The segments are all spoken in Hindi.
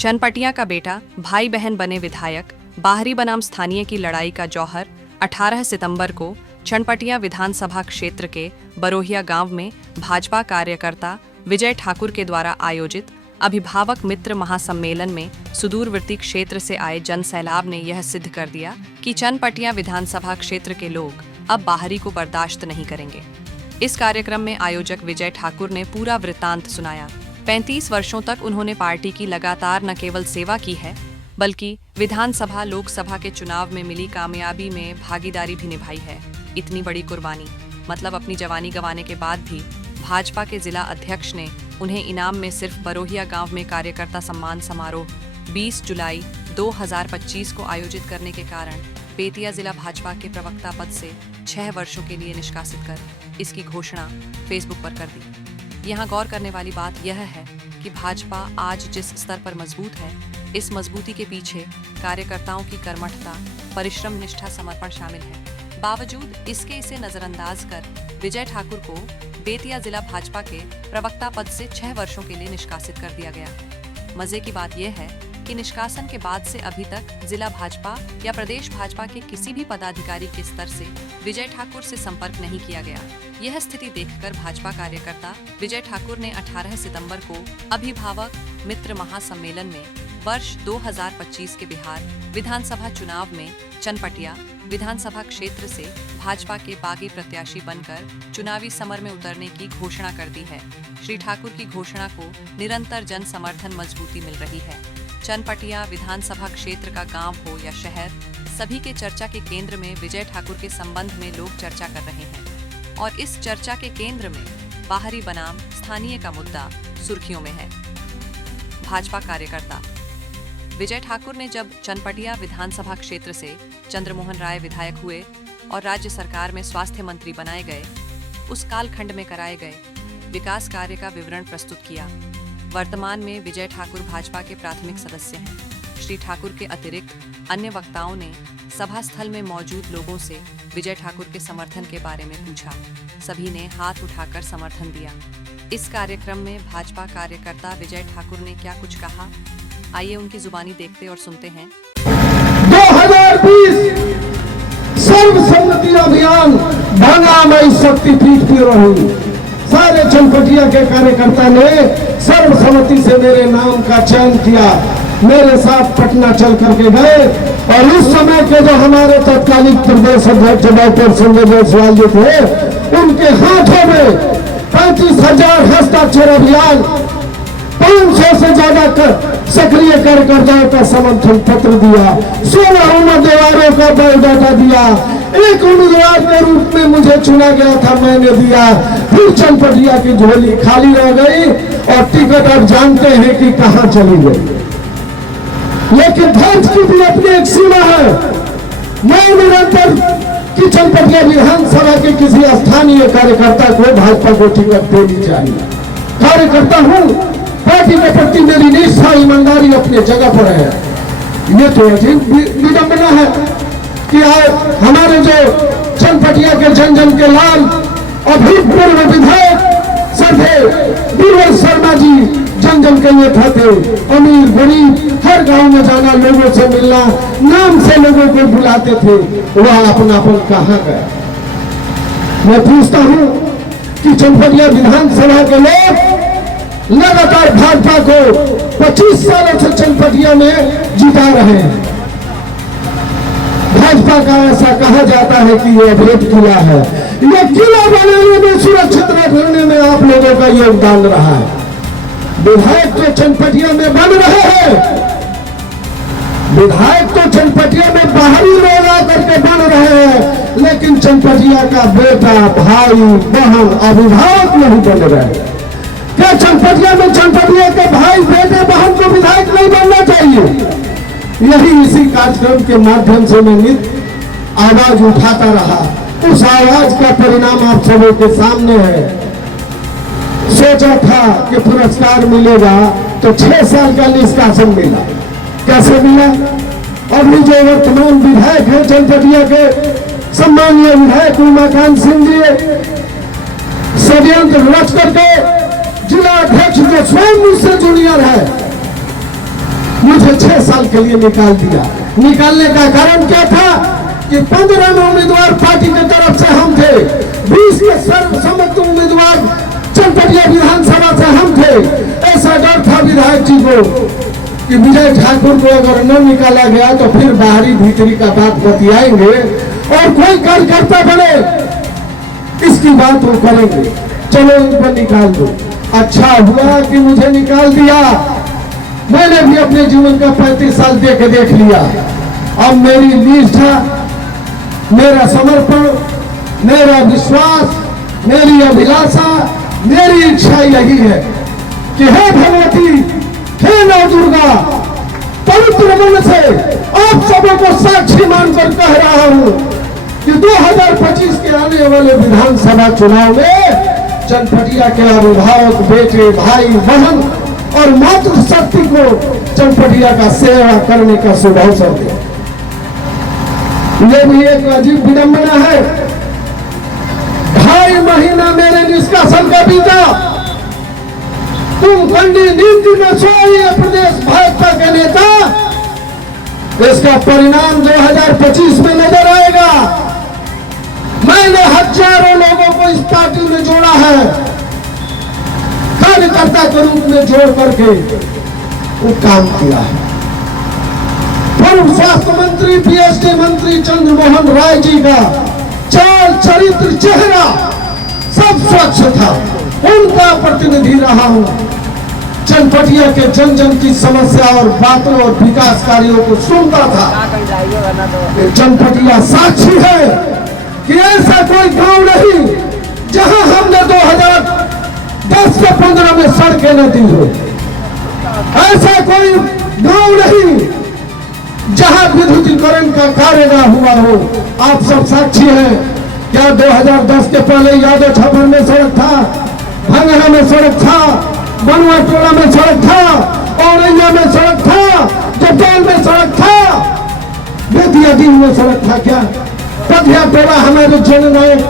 चनपटिया का बेटा भाई बहन बने विधायक, बाहरी बनाम स्थानीय की लड़ाई का जौहर 18 सितंबर को चनपटिया विधानसभा क्षेत्र के बरोहिया गांव में भाजपा कार्यकर्ता विजय ठाकुर के द्वारा आयोजित अभिभावक मित्र महासम्मेलन में सुदूरवर्ती क्षेत्र से आए जन सैलाब ने यह सिद्ध कर दिया कि चनपटिया विधानसभा क्षेत्र के लोग अब बाहरी को बर्दाश्त नहीं करेंगे। इस कार्यक्रम में आयोजक विजय ठाकुर ने पूरा वृत्तांत सुनाया। 35 वर्षों तक उन्होंने पार्टी की लगातार न केवल सेवा की है, बल्कि विधानसभा लोकसभा के चुनाव में मिली कामयाबी में भागीदारी भी निभाई है। इतनी बड़ी कुर्बानी, मतलब अपनी जवानी गंवाने के बाद भी भाजपा के जिला अध्यक्ष ने उन्हें इनाम में सिर्फ बरोहिया गांव में कार्यकर्ता सम्मान समारोह 20 जुलाई 2025 को आयोजित करने के कारण बेतिया जिला भाजपा के प्रवक्ता पद से 6 वर्षों के लिए निष्कासित कर इसकी घोषणा फेसबुक पर कर दी। यहाँ गौर करने वाली बात यह है कि भाजपा आज जिस स्तर पर मजबूत है, इस मजबूती के पीछे कार्यकर्ताओं की कर्मठता, परिश्रम, निष्ठा, समर्पण शामिल है। बावजूद इसके इसे नजरअंदाज कर विजय ठाकुर को बेतिया जिला भाजपा के प्रवक्ता पद से 6 वर्षों के लिए निष्कासित कर दिया गया। मजे की बात यह है कि निष्कासन के बाद से अभी तक जिला भाजपा या प्रदेश भाजपा के किसी भी पदाधिकारी के स्तर से विजय ठाकुर से संपर्क नहीं किया गया। यह स्थिति देखकर भाजपा कार्यकर्ता विजय ठाकुर ने 18 सितंबर को अभिभावक मित्र महासम्मेलन में वर्ष 2025 के बिहार विधानसभा चुनाव में चनपटिया विधानसभा क्षेत्र से भाजपा के बागी प्रत्याशी बनकर चुनावी समर में उतरने की घोषणा कर दी है। श्री ठाकुर की घोषणा को निरंतर जन समर्थन मजबूती मिल रही है। चनपटिया विधानसभा क्षेत्र का गांव हो या शहर, सभी के चर्चा के केंद्र में विजय ठाकुर के संबंध में लोग चर्चा कर रहे हैं और इस चर्चा के केंद्र में बाहरी बनाम स्थानीय का मुद्दा सुर्खियों में है। भाजपा कार्यकर्ता विजय ठाकुर ने जब चनपटिया विधानसभा क्षेत्र से चंद्रमोहन राय विधायक हुए और राज्य सरकार में स्वास्थ्य मंत्री बनाए गए, उस कालखंड में कराए गए विकास कार्य का विवरण प्रस्तुत किया। वर्तमान में विजय ठाकुर भाजपा के प्राथमिक सदस्य हैं। श्री ठाकुर के अतिरिक्त अन्य वक्ताओं ने सभा स्थल में मौजूद लोगों से विजय ठाकुर के समर्थन के बारे में पूछा। सभी ने हाथ उठाकर समर्थन दिया। इस कार्यक्रम में भाजपा कार्यकर्ता विजय ठाकुर ने क्या कुछ कहा, आइए उनकी जुबानी देखते और सुनते हैं। 2020 सर्वसम्मति अभियान भांगा मई शक्तिपीठ पे रहूं। सारे चनपटिया के कार्यकर्ता ने सर्वसम्मति से मेरे नाम का चयन किया। मेरे साथ पटना चल करके गए और उस समय के जो हमारे तत्कालीन प्रदेश अध्यक्ष डॉक्टर संजय जायसवाल जी थे, उनके हाथों में 35,000 हस्ताक्षर अभियान, 500 से ज्यादा सक्रिय कार्यकर्ताओं का समर्थन पत्र दिया, 16 उम्मीदवारों का बायोडाटा दिया। एक उम्मीदवार के रूप में मुझे चुना गया था, मैंने दिया। फिर चनपटिया की झोली खाली रह गई और टिकट अब जानते हैं कि कहां चली गई। लेकिन धैर्य की भी अपनी एक सीमा है। मैं निरंतर कि चनपटिया विधानसभा के किसी स्थानीय कार्यकर्ता को भाजपा को टिकट देनी चाहिए। कार्यकर्ता हूं, पार्टी के प्रति मेरी निष्ठा, ईमानदारी अपने जगह पर है। ये तो अजीब विडंबना है कि हमारे जो चनपटिया के जन जन के लाल अभूतपूर्व विधायक सरथे बीरबल शर्मा जी जन जन के नेता थे। अमीर गरीब हर गांव में जाना, लोगों से मिलना, नाम से लोगों को बुलाते थे। वह अपनापन कहाँ गया? मैं पूछता हूँ कि चनपटिया विधानसभा के लोग लगातार भाजपा को 25 सालों से चनपटिया में जिता रहे हैं। भाजपा का ऐसा कहा जाता है कि ये अभेद किला है। ये किला बनाने में, सुरक्षित रखने में आप लोगों का योगदान रहा है। विधायक तो चनपटिया में बन रहे हैं, विधायक तो चनपटिया में बाहरी लोग आकर के बन रहे हैं, लेकिन चनपटिया का बेटा, भाई, बहन, अभिभावक नहीं बन रहे। क्या चनपटिया में चनपटिया के भाई, बेटे, बहन को विधायक नहीं बनना चाहिए? यही इसी कार्यक्रम के माध्यम से मैं नित्य आवाज उठाता रहा। उस आवाज का परिणाम आप सबों के सामने है। सोचा था कि पुरस्कार मिलेगा तो 6 साल का निष्कासन मिला। कैसे मिला? अभी जो वर्तमान विधायक है चनपटिया के, सम्मानीय विधायक उमाकांत सिंह जी, षड्यंत्र रच करके जिला अध्यक्ष जो स्वयं मुझसे जूनियर है, 6 साल के लिए निकाल दिया। निकालने का कारण क्या था कि 15 में उम्मीदवार पार्टी की तरफ से हम थे, 20 के सर्वसम्मत उम्मीदवार चनपटिया विधानसभा से हम थे। ऐसा डर था विधायक जी को कि विजय ठाकुर को अगर न निकाला गया तो फिर बाहरी भीतरी का बात बतियाएंगे और कोई कार्यकर्ता बने इसकी बात वो करेंगे। चलो इनको निकाल दो। अच्छा हुआ कि मुझे निकाल दिया। मैंने भी अपने जीवन का 35 साल दे के देख लिया। अब मेरी निष्ठा, मेरा समर्पण, मेरा विश्वास, मेरी अभिलाषा, मेरी इच्छा यही है कि हे भगवती, हे नव दुर्गा, पवित्र मन से आप सबों को साक्षी मानकर कह रहा हूं कि 2025 के आने वाले विधानसभा चुनाव में चनपटिया के अभिभावक, बेटे, भाई, बहन और मातृ शक्ति को चनपटिया का सेवा करने का शुभ अवसर दे। ये भी एक अजीब विडंबना है। 2.5 महीना मेरे निष्कासन का बीता, तुम गंदी नीति में सोए प्रदेश भाजपा के नेता, इसका परिणाम 2025 में नजर आएगा। मैंने हजारों लोगों को इस पार्टी में जोड़ा है, कार्यकर्ता के रूप में जोड़ करके वो काम किया है। पूर्व स्वास्थ्य मंत्री, पीएचडी मंत्री चंद्रमोहन राय जी का चाल, चरित्र, चेहरा सब स्वच्छ था। उनका प्रतिनिधि रहा हूं। चनपटिया के जन जन की समस्या और बातों और विकास कार्यों को सुनता था। चनपटिया साक्षी है कि ऐसा कोई गांव नहीं जहां हमने 2010 से 15 में सड़कें न दी हो। ऐसा कोई गांव नहीं जहां विद्युतीकरण का कार्य न हुआ हो। आप सब साक्षी हैं। क्या 2010 के पहले यादव छापर में सड़क था, भंगरा में सड़क था, बनवा टोला में सड़क था, औरैया में सड़क था, जबदाल में सड़क था, बेतिया दिन में सड़क था? क्या पथिया टोला हमारे जननायक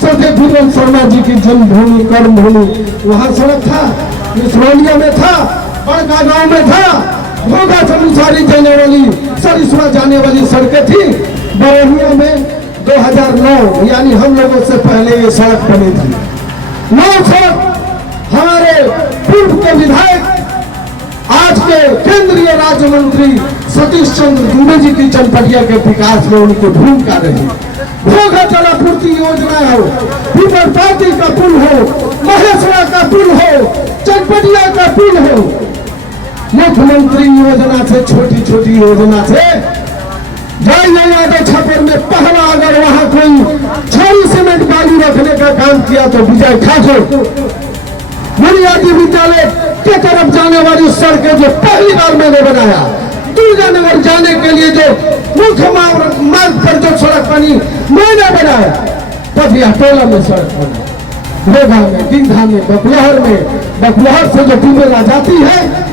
सत्य गुरु शर्मा जी की जन्मभूमि, कर्मभूमि, वहां सड़क था? मिसरौलिया में था, बड़का गांव में था, घोघा से मुसारी जाने वाली, सरिसुआ जाने वाली सड़कें थी। बरोहिया में 2009 यानी हम लोगों से पहले ये सड़क बनी थी। 9 सड़क हमारे पूर्व के विधायक, आज के केंद्रीय राज्य मंत्री सतीश चंद्र दुबे जी की चनपटिया के विकास में उनकी भूमिका रही। घोघा जलापूर्ति योजना हो, पीपर पार्टी का पुल हो, महेश्वरा का पुल हो, चनपटिया का पुल हो, मुख्यमंत्री योजना से, छोटी छोटी योजना से यादव छापर में पहला अगर वहां कोई छोरी सीमेंट बालू रखने का काम किया तो विजय ठाकुर। बुनियादी विद्यालय के तरफ जाने वाली सड़कें जो पहली बार मैंने बनाया, दुर्गानगर जाने के लिए जो मुख्य मार्ग पर जो सड़क बनी मैंने बनाया, पथिया टोला में सड़क बना, घोघा में, गिंधा में, बकलहर में, बकलहर से जो डूबेला जाती है।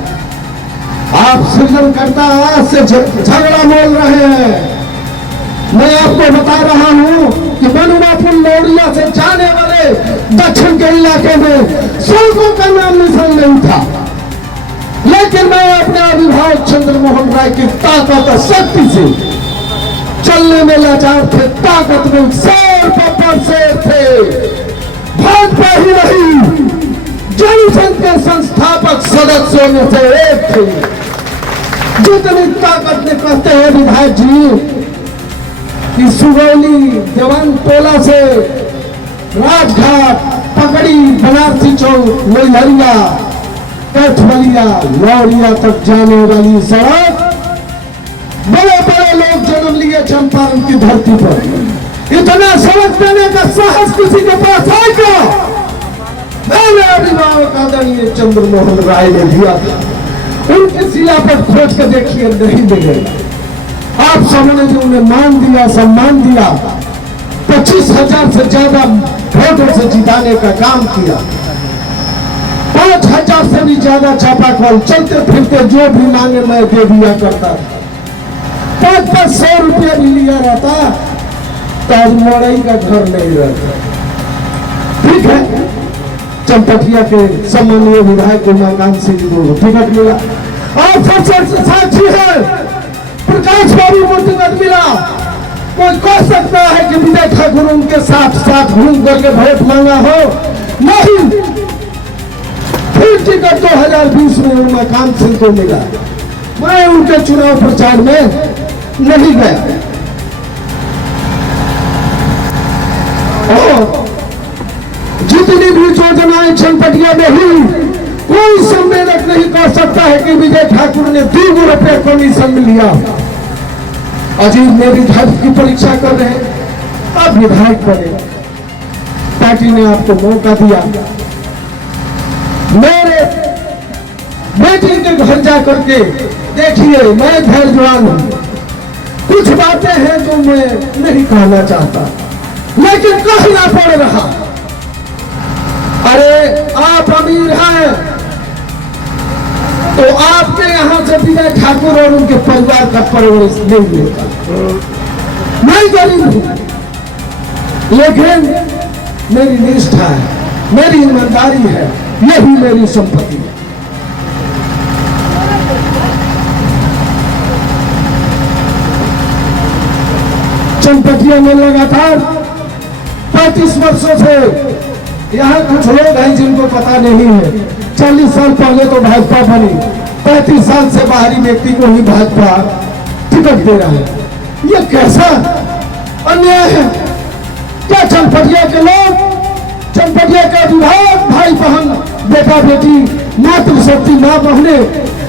आप सृजनकर्ता आज से झगड़ा बोल रहे हैं। मैं आपको बता रहा हूं कि मनुमापुर लोरिया से जाने वाले दक्षिण के इलाके में सड़कों का नाम निशान नहीं था, लेकिन मैं अपने अभिभावक चंद्रमोहन राय की ताकत और शक्ति से चलने में लाचार थे, ताकत में शेर पर शेर थे। भाजपा ही नहीं, जनसंघ के संस्थापक सदस्यों में से एक थे। जितनी ताकत ने कहते हैं विधायक जी कि सुगौली, देवान टोला से राजघाट, पकड़ी, बनारसी चौक, लोहिया, कैथवलिया, लौरिया तक जाने वाली सड़क, बड़े बड़े लोग जन्म लिए चंपारण की धरती पर। इतना सड़क देने का साहस किसी के पास है क्या? मेरे अभिभावक आदरणीय चंद्रमोहन राय ने दिया था। उनकी शिला पर खोज के देखिए, नहीं मिलेगा। आप सबने जो उन्हें मान दिया, सम्मान दिया, 25,000 से ज्यादा वोटों से जिताने का काम किया, 5,000 से भी ज्यादा चापाकल चलते फिरते जो भी मांगे मैं दे दिया करता था। 500 रुपये भी लिया रहता तो आज मोड़ई का घर नहीं रहता। ठीक है, चनपटिया के सम्मानीय विधायक उमाकांत सिंह को टिकट मिला, आप सब साक्षी है। प्रकाश बाबू को टिकट मिला, कोई कह सकता है कि विजय ठाकुर उनके साथ साथ घूम करके वोट मांगा हो? नहीं। फिर टिकट 2020 में उमाकांत सिंह को मिला। मैं उनके चुनाव प्रचार में नहीं गया और जितनी भी योजनाएं चनपटिया में हुई, कोई संवेदक नहीं कह सकता है कि विजय ठाकुर ने 2 रुपये कमीशन में लिया। अजीत मेरी धर्म की परीक्षा कर रहे हैं, अब विधायक बने, पार्टी ने आपको मौका दिया। मेरे बेटी के घर जा करके देखिए, मैं धैर्यवान हूं। कुछ बातें हैं जो मैं नहीं कहना चाहता, लेकिन कहना पड़ रहा। अरे आप अमीर हैं तो आपके यहां से विजय ठाकुर और उनके परिवार का परवरिश नहीं मिलेगा। मैं गरीब हूं, लेकिन मेरी निष्ठा है, मेरी ईमानदारी है, यही मेरी संपत्ति है। चनपटिया में लगातार 35 वर्षों से, यहाँ कुछ लोग हैं जिनको पता नहीं है, 40 साल पहले तो भाजपा बनी, 35 साल से बाहरी व्यक्ति को ही भाजपा टिकट दे रहा है। ये कैसा अन्याय है? क्या चनपटिया के लोग, चनपटिया का विभाग, भाई बहन, बेटा बेटी, मातृशक्ति मां बहने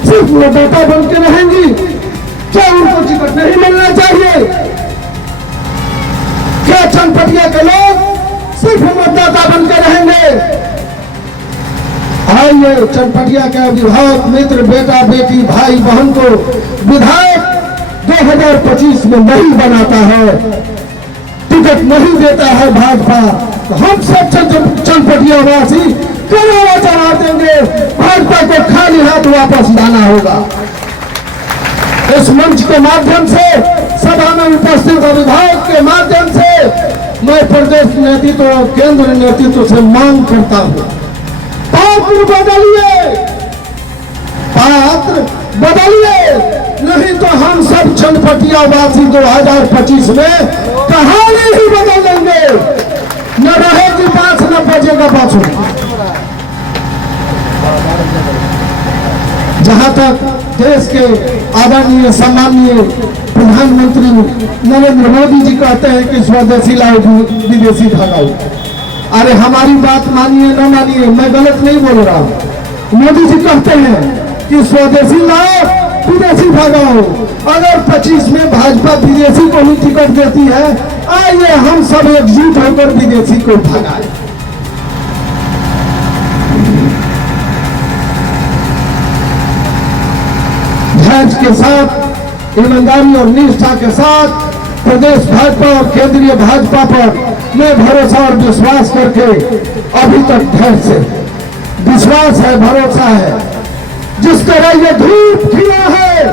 सिर्फ वो बेटा बन के रहेंगी? क्या उनको टिकट नहीं मिलना चाहिए? क्या चनपटिया के लोग सिर्फ मतदाता बनकर रहेंगे? आइए चनपटिया के विधायक मित्र, बेटा बेटी, भाई बहन को विधायक 2025 में नहीं बनाता है, टिकट नहीं देता है भाजपा, तो हम सब चनपटिया वासी करोड़ों चढ़ा देंगे। भाजपा को खाली हाथ वापस लाना होगा। इस मंच के माध्यम से, सभा में उपस्थित विधायक के माध्यम से मैं प्रदेश नेतृत्व और केंद्र नेतृत्व से मांग करता हूं, पात्र बदलिए, पात्र बदलिए, नहीं तो हम सब चनपटिया वासी 2025 में कहानी ही बदल देंगे। न रहेगी पास, न बजेगा पाछू। जहां तक देश के आदरणीय सम्माननीय प्रधानमंत्री नरेंद्र मोदी जी कहते हैं कि स्वदेशी लाओ, विदेशी भगाओ। अरे हमारी बात मानिए न मानिए, मैं गलत नहीं बोल रहा हूं। मोदी जी कहते हैं कि स्वदेशी लाओ, विदेशी भगाओ। अगर 25 में भाजपा विदेशी को ही टिकट देती है, आइए हम सब एकजुट होकर विदेशी को भगाए। धैर्य के साथ, ईमानदारी और निष्ठा के साथ प्रदेश भाजपा और केंद्रीय भाजपा पर मैं भरोसा और विश्वास करके अभी तक धैर्य से विश्वास है, भरोसा है। जिस तरह ये धूप खिला है,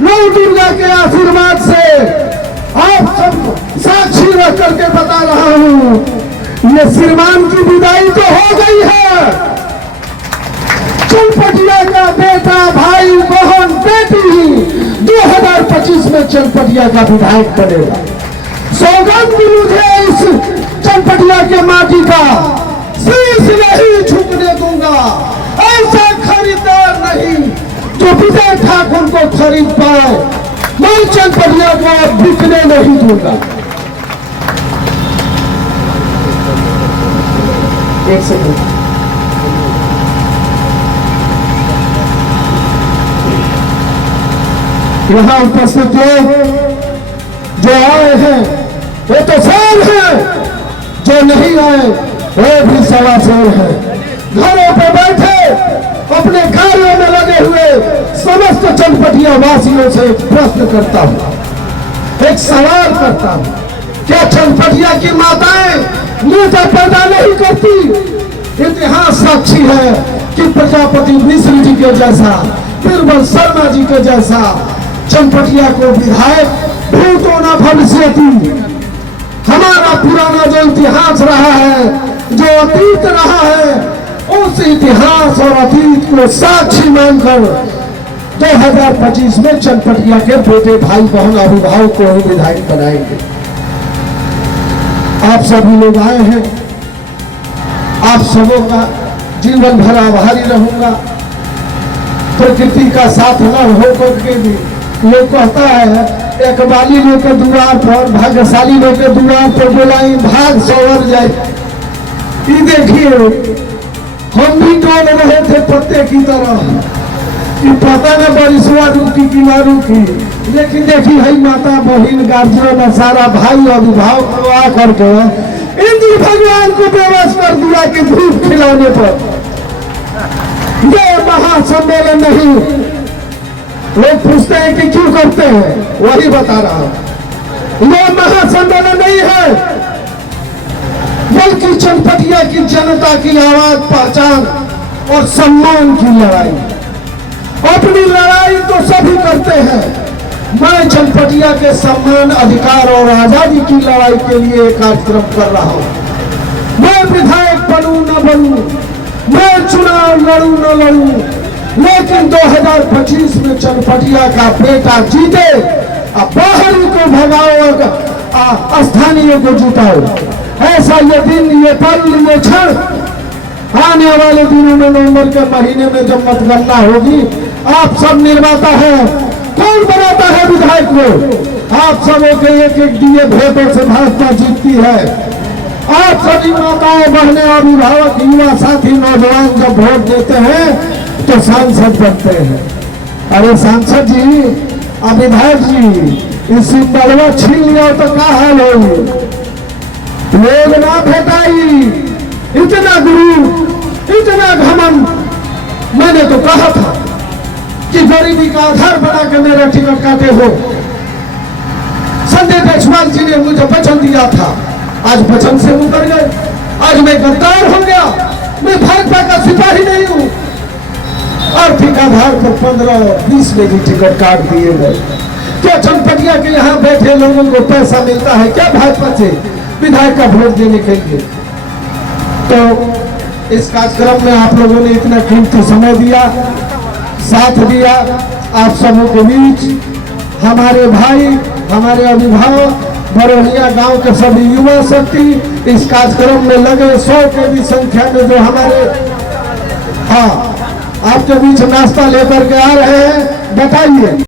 नौ दुर्गा के आशीर्वाद से आप सब साक्षी रह करके बता रहा हूं, ये श्रीमान की विदाई तो हो गई है। चनपटिया का बेटा, भाई बहन, बेटी 2025 में चनपटिया का विधायक बनेगा। सौगंध मुझे इस चनपटिया के माटी का शीश नहीं झुकने दूंगा। ऐसा खरीदार नहीं जो विजय ठाकुर को खरीद पाए। मैं चनपटिया को अब बिकने नहीं दूंगा। एक सेकंड, यहाँ उपस्थित लोग जो आए हैं वो तो शेर हैं, जो नहीं आए वो भी सवा शेर है। घरों पर बैठे अपने कार्यों में लगे हुए समस्त चनपटिया वासियों से एक प्रश्न करता हूं, एक सवाल करता हूं, क्या चनपटिया की माताएं नेता पैदा नहीं करती? इतिहास साक्षी है कि प्रजापति मिश्र जी के जैसा, बीरबल शर्मा जी के जैसा चनपटिया को विधायक भूतो न भविष्यति। हमारा पुराना जो इतिहास रहा है, जो अतीत रहा है, उस इतिहास और अतीत को साक्षी मानकर 2025 में चनपटिया के बेटे भाई बहन अभिभावक को ही विधायक बनाएंगे। आप सभी लोग आए हैं, आप सबों का जीवन भर आभारी रहूंगा। प्रकृति का साथ न हो करके भी लोग कहता है एक बाली लोग के द्वार पर, भाग्यशाली लोग के द्वार पर बोलाई भाग सवर जाए। ये देखिए हम भी डोल रहे थे पत्ते की तरह कि पता न बारिशवा रुकी कि ना रुकी, लेकिन देखी है माता बहन गार्जियन सारा भाई अभिभावक आ करके इंद्र भगवान को बेवश कर दिया कि धूप खिलाने पर। ये महासम्मेलन नहीं, लोग पूछते हैं कि क्यों करते हैं, वही बता रहा हूं। ये महासम्मेलन नहीं है, बल्कि चनपटिया की जनता की आवाज, पहचान और सम्मान की लड़ाई। अपनी लड़ाई तो सभी करते हैं, मैं चनपटिया के सम्मान, अधिकार और आजादी की लड़ाई के लिए एक कार्यक्रम कर रहा हूं। मैं विधायक बनूं न बनूं, मैं चुनाव लड़ूं न लड़ूं, लेकिन 2025 में चनपटिया का बेटा जीते, बाहरी को भगाओ, स्थानीय को जिताओ। ऐसा ये दिन, ये पल, ये क्षण आने वाले दिनों में नवंबर के महीने में जब मतगणना होगी, आप सब निर्माता हैं। कौन बनाता है विधायक को? आप सबों के एक एक दिए वोटों से भाजपा जीतती है। आप सभी माताएं, बहनें, अभिभावक, युवा साथी, नौजवान जब वोट देते हैं तो सांसद बनते हैं। अरे सांसद जी, विधायक जी, इस सिंबलवा छीन लिया तो क्या हाल होगी? लोग ना भेटाई, इतना गुरु, इतना घमंड। मैंने तो कहा था कि गरीबी का आधार बना के मेरा टिकट काटे हो। संजय जायसवाल जी ने मुझे वचन दिया था, आज वचन से मुकर गए। आज मैं गद्दार हो गया, मैं भाजपा का सिपाही नहीं हूं। आर्थिक आधार पर 15-20 में भी टिकट काट दिए गए। क्या चनपटिया के यहाँ बैठे लोगों को पैसा मिलता है क्या भाजपा से विधायक का वोट देने के लिए? तो इस कार्यक्रम में आप लोगों ने इतना कीमती समय दिया, साथ दिया। आप सबों के बीच हमारे भाई, हमारे अभिभावक, बरोहिया गांव के सभी युवा शक्ति इस कार्यक्रम में लगे, 100 के भी संख्या में जो हमारे आपके बीच नाश्ता लेकर के आ रहे हैं। बताइए।